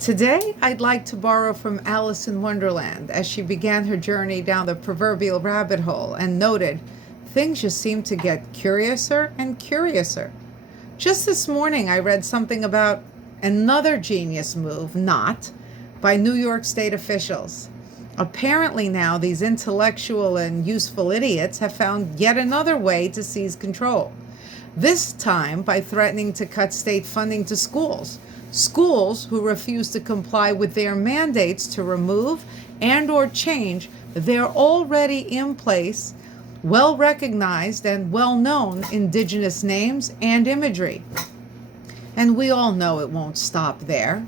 Today, I'd like to borrow from Alice in Wonderland as she began her journey down the proverbial rabbit hole and noted, things just seem to get curiouser and curiouser. Just this morning, I read something about another genius move, not by New York State officials. Apparently, now these intellectual and useful idiots have found yet another way to seize control. This time by threatening to cut state funding to schools. Schools who refuse to comply with their mandates to remove and or change their already in place, well recognized and well known indigenous names and imagery. And we all know it won't stop there.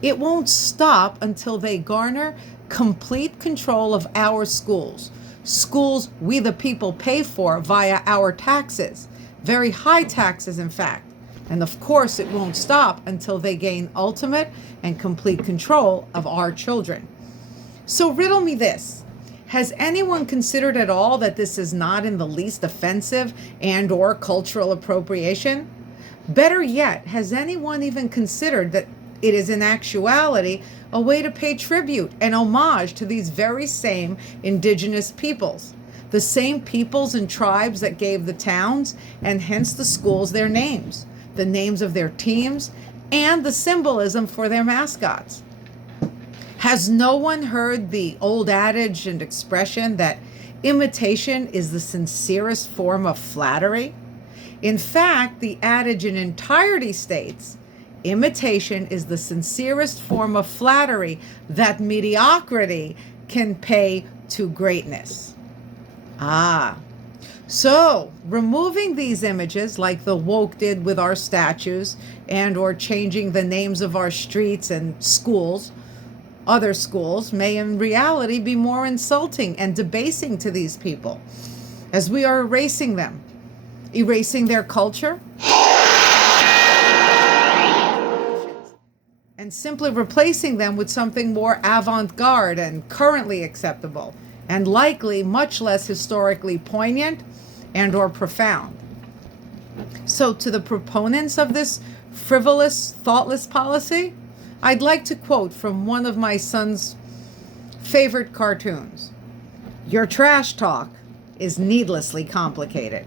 It won't stop until they garner complete control of our schools. Schools we the people pay for via our taxes. Very high taxes, in fact. And of course, it won't stop until they gain ultimate and complete control of our children. So riddle me this. Has anyone considered at all that this is not in the least offensive and or cultural appropriation? Better yet, has anyone even considered that it is in actuality a way to pay tribute and homage to these very same indigenous peoples? The same peoples and tribes that gave the towns and hence the schools their names, the names of their teams, and the symbolism for their mascots. Has no one heard the old adage and expression that imitation is the sincerest form of flattery? In fact, the adage in entirety states, imitation is the sincerest form of flattery that mediocrity can pay to greatness. So removing these images like the woke did with our statues and or changing the names of our streets and schools, other schools, may in reality be more insulting and debasing to these people as we are erasing them, erasing their culture, and simply replacing them with something more avant-garde and currently acceptable, and likely much less historically poignant and or profound. So to the proponents of this frivolous, thoughtless policy, I'd like to quote from one of my son's favorite cartoons. Your trash talk is needlessly complicated.